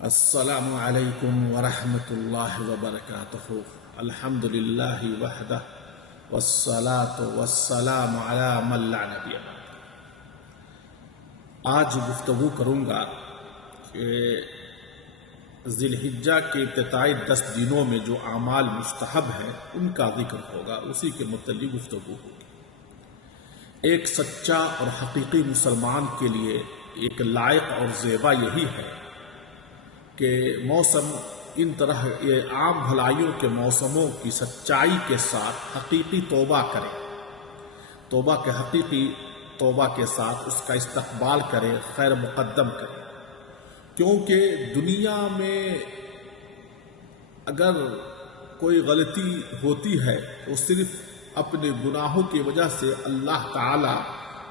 السلام علیکم ورحمۃ اللہ وبرکاتہ۔ الحمد للہ وحدہ والصلاة والسلام علی من لا نبی بعدہ۔ آج گفتگو کروں گا کہ ذی الحجہ کے ابتدائی 10 دنوں میں جو اعمال مستحب ہیں ان کا ذکر ہوگا، اسی کے متعلق گفتگو ہوگی۔ ایک سچا اور حقیقی مسلمان کے لیے ایک لائق اور زیبا یہی ہے کہ موسم ان طرح یہ عام بھلائیوں کے موسموں کی سچائی کے ساتھ حقیقی توبہ کرے، توبہ کے حقیقی توبہ کے ساتھ اس کا استقبال کرے، خیر مقدم کرے، کیونکہ دنیا میں اگر کوئی غلطی ہوتی ہے تو صرف اپنے گناہوں کی وجہ سے اللہ تعالی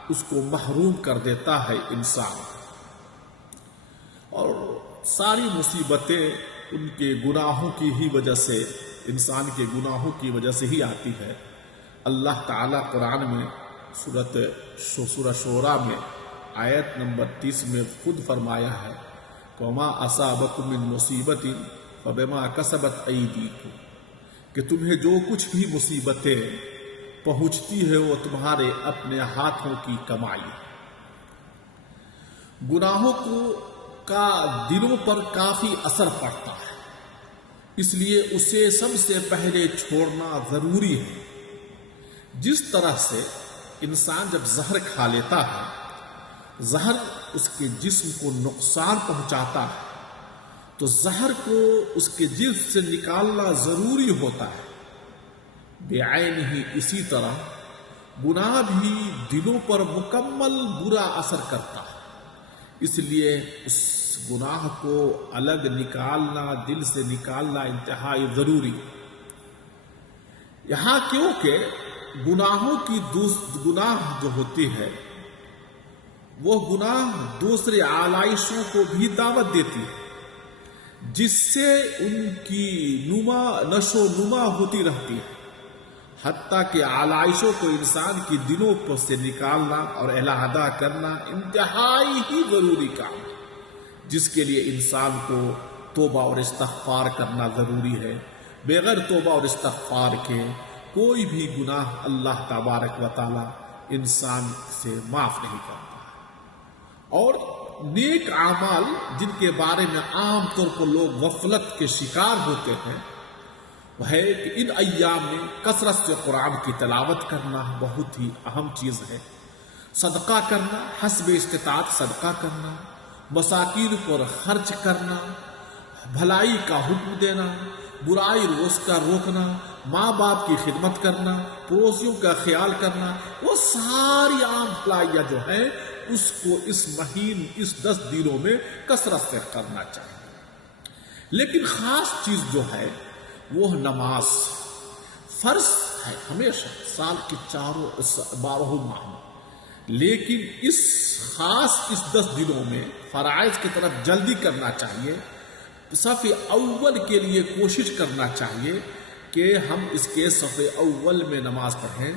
اس کو محروم کر دیتا ہے انسان، اور ساری مصیبتیں ان کے گناہوں کی ہی وجہ سے، انسان کے گناہوں کی وجہ سے ہی آتی ہے۔ اللہ تعالیٰ قرآن میں سورہ شورى میں آیت نمبر 30 میں خود فرمایا ہے وَمَا أَصَابَكُم مِّن مُّصِيبَةٍ فَبِمَا كَسَبَتْ أَيْدِيكُمْ، کہ تمہیں جو کچھ بھی مصیبتیں پہنچتی ہے وہ تمہارے اپنے ہاتھوں کی کمائی ہے۔ گناہوں کا دلوں پر کافی اثر پڑتا ہے، اس لیے اسے سب سے پہلے چھوڑنا ضروری ہے۔ جس طرح سے انسان جب زہر کھا لیتا ہے، زہر اس کے جسم کو نقصان پہنچاتا ہے، تو زہر کو اس کے جسم سے نکالنا ضروری ہوتا ہے۔ بعین ہی اسی طرح گناہ بھی دلوں پر مکمل برا اثر کرتا ہے، اس لیے اس گناہ کو الگ نکالنا، دل سے نکالنا انتہائی ضروری ہے۔ یہاں کیونکہ گناہ جو ہوتی ہے وہ گناہ دوسرے آلائشوں کو بھی دعوت دیتی ہے، جس سے ان کی نشو و نما ہوتی رہتی ہے، حتیٰ کہ آلائشوں کو انسان کی دلوں پر سے نکالنا اور علیحدہ کرنا انتہائی ہی ضروری کام ہے، جس کے لیے انسان کو توبہ اور استغفار کرنا ضروری ہے۔ بغیر توبہ اور استغفار کے کوئی بھی گناہ اللہ تبارک و تعالی انسان سے معاف نہیں کرتا ہے۔ اور نیک اعمال جن کے بارے میں عام طور پر لوگ غفلت کے شکار ہوتے ہیں وہ ہے کہ ان ایام میں کثرت سے قرآن کی تلاوت کرنا بہت ہی اہم چیز ہے، صدقہ کرنا، حسب استطاعت صدقہ کرنا، مساکین پر خرچ کرنا، بھلائی کا حکم دینا، برائی کا روکنا، ماں باپ کی خدمت کرنا، پڑوسیوں کا خیال کرنا، وہ ساری عام بھلائیاں جو ہیں اس کو اس 10 دنوں میں کثرت سے کرنا چاہیے۔ لیکن خاص چیز جو ہے وہ نماز فرض ہے ہمیشہ سال کے 12 ماہ میں، لیکن اس 10 دنوں میں فرائض کی طرف جلدی کرنا چاہیے۔ صف اول کے لیے کوشش کرنا چاہیے کہ ہم اس کے صف اول میں نماز پڑھیں،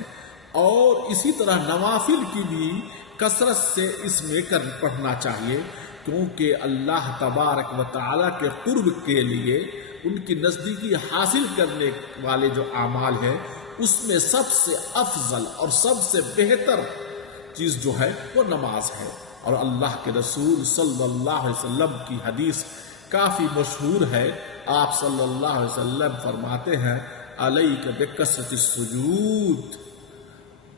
اور اسی طرح نوافل کی بھی کثرت سے اس میں پڑھنا چاہیے، کیونکہ اللہ تبارک و تعالیٰ کے قرب کے لیے ان کی نزدیکی حاصل کرنے والے جو اعمال ہیں اس میں سب سے افضل اور سب سے بہتر چیز جو ہے وہ نماز ہے۔ اور اللہ کے رسول صلی اللہ علیہ وسلم کی حدیث کافی مشہور ہے، آپ صلی اللہ علیہ وسلم فرماتے ہیں علیک بکثرۃ السجود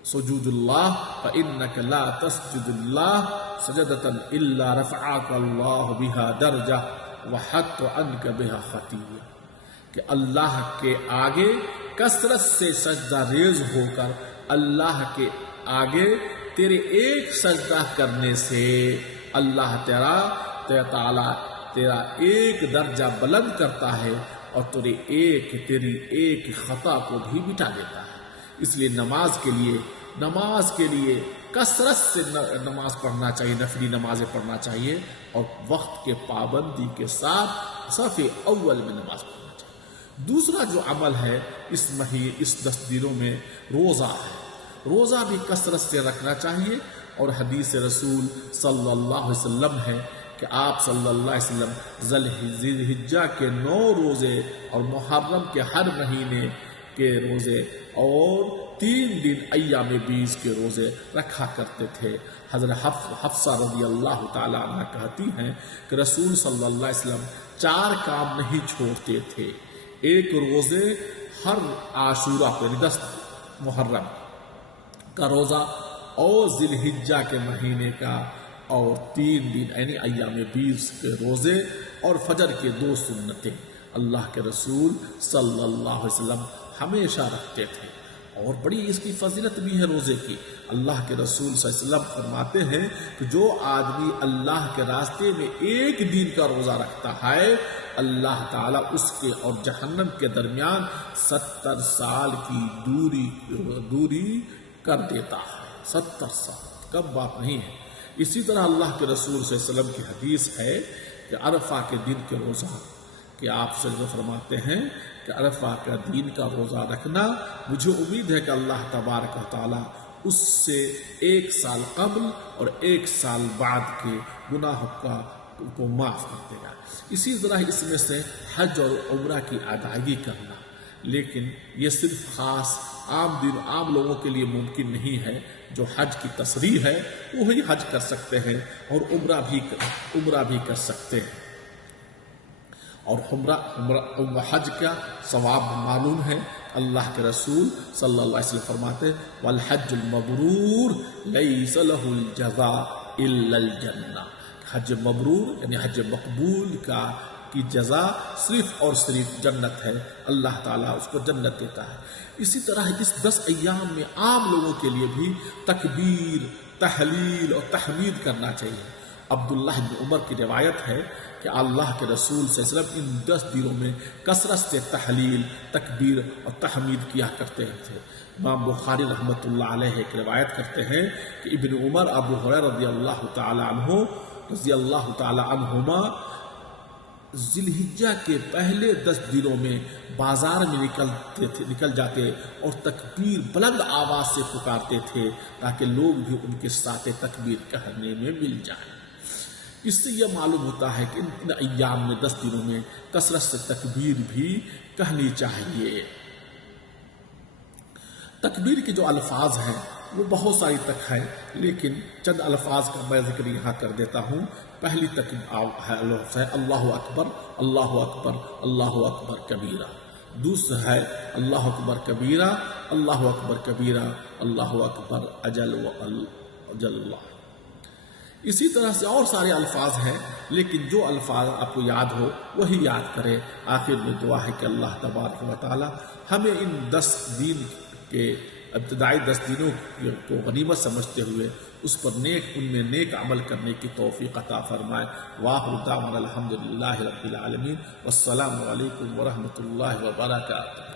سجود اللہ فإنک لا تسجد اللہ سجدۃ الا رفعک اللہ بها درجہ وحط عنک بها خطیہ، کہ اللہ کے آگے کثرت سے سجدہ ریز ہو کر اللہ کے آگے تیرے ایک سجدہ کرنے سے اللہ تعالی تیرا ایک درجہ بلند کرتا ہے اور تیری ایک خطا کو بھی مٹا دیتا ہے۔ اس لیے نماز کے لیے کثرت سے نماز پڑھنا چاہیے، نفلی نمازیں پڑھنا چاہیے، اور وقت کے پابندی کے ساتھ صف اول میں نماز پڑھنا چاہیے۔ دوسرا جو عمل ہے اس 10 دنوں میں روزہ ہے، روزہ بھی کثرت سے رکھنا چاہیے، اور حدیث رسول صلی اللہ علیہ وسلم ہے کہ آپ صلی اللہ علیہ وسلم ذی الحجہ کے 9 روزے اور محرم کے ہر مہینے کے روزے اور 3 دن ایام بیس کے روزے رکھا کرتے تھے۔ حضرت حفصہ رضی اللہ تعالی عنہ کہتی ہیں کہ رسول صلی اللہ علیہ وسلم 4 کام نہیں چھوڑتے تھے، ایک روزے ہر عاشورہ پہ 10 محرم کا روزہ اور ذی الحجہ کے مہینے کا، اور 3 دن یعنی ایام بیس کے روزے اور فجر کے 2 سنتیں اللہ کے رسول صلی اللہ علیہ وسلم ہمیشہ رکھتے تھے۔ اور بڑی اس کی فضیلت بھی ہے روزے کی۔ اللہ کے رسول صلی اللہ علیہ وسلم فرماتے ہیں کہ جو آدمی اللہ کے راستے میں 1 دن کا روزہ رکھتا ہے، اللہ تعالیٰ اس کے اور جہنم کے درمیان 70 سال کی دوری کر دیتا ہے۔ 70 سال کم بات نہیں ہے۔ اسی طرح اللہ کے رسول صلی اللہ علیہ وسلم کی حدیث ہے کہ عرفہ کے دن کے روزہ، کہ آپ صلی اللہ علیہ وسلم فرماتے ہیں کہ عرفہ کا دین کا روزہ رکھنا، مجھے امید ہے کہ اللہ تبارک و تعالیٰ اس سے 1 سال قبل اور 1 سال بعد کے گناہوں کو معاف کر دے گا۔ اسی طرح اس میں سے حج اور عمرہ کی ادائیگی کرنا، لیکن یہ صرف خاص عام لوگوں کے لیے ممکن نہیں ہے۔ جو حج کی تشریح ہے وہی حج کر سکتے ہیں اور عمرہ بھی کر سکتے ہیں، اور حج کا ثواب معلوم ہے۔ اللہ کے رسول صلی اللہ علیہ وسلم فرماتے ہیں والحج المبرور لیس له الجزاء الا الجنہ، حج مبرور یعنی حج مقبول کی جزا صرف اور صرف جنت ہے، اللہ تعالیٰ اس کو جنت دیتا ہے۔ اسی طرح اس 10 ایام میں عام لوگوں کے لیے بھی تکبیر، تحلیل اور تحمید کرنا چاہیے۔ عبداللہ بن عمر کی روایت ہے کہ اللہ کے رسول صلی اللہ علیہ وسلم ان 10 دنوں میں کثرت سے تحلیل، تکبیر اور تحمید کیا کرتے تھے۔ امام بخاری رحمۃ اللہ علیہ ایک روایت کرتے ہیں کہ ابن عمر ابو ہریرہ رضی اللہ تعالی عنہما ذی الحجہ کے پہلے 10 دنوں میں بازار میں نکل جاتے اور تکبیر بلند آواز سے پکارتے تھے تاکہ لوگ بھی ان کے ساتھ تکبیر کہنے میں مل جائیں۔ اس سے یہ معلوم ہوتا ہے کہ ان ایام میں 10 دنوں میں کثرت سے تکبیر بھی کہنی چاہیے۔ تکبیر کے جو الفاظ ہیں وہ بہت ساری تک ہیں، لیکن چند الفاظ کا میں ذکر یہاں کر دیتا ہوں۔ پہلی تکبیر ہے اللہ اکبر، اللہ اکبر، اللہ اکبر کبیرہ۔ دوسرا ہے اللہ اکبر کبیرہ، اللہ اکبر کبیرہ، اللہ اکبر اجل و اجل اللہ۔ اسی طرح سے اور سارے الفاظ ہیں، لیکن جو الفاظ آپ کو یاد ہو وہی یاد کریں۔ آخر میں دعا ہے کہ اللہ تبارک و تعالی ہمیں ان 10 دن کے ابتدائی 10 دنوں کو غنیمت سمجھتے ہوئے اس پر ان میں نیک عمل کرنے کی توفیق عطا فرمائے۔ وآخر دعوانا الحمدللہ رب العالمین، والسلام علیکم ورحمۃ اللہ وبرکاتہ۔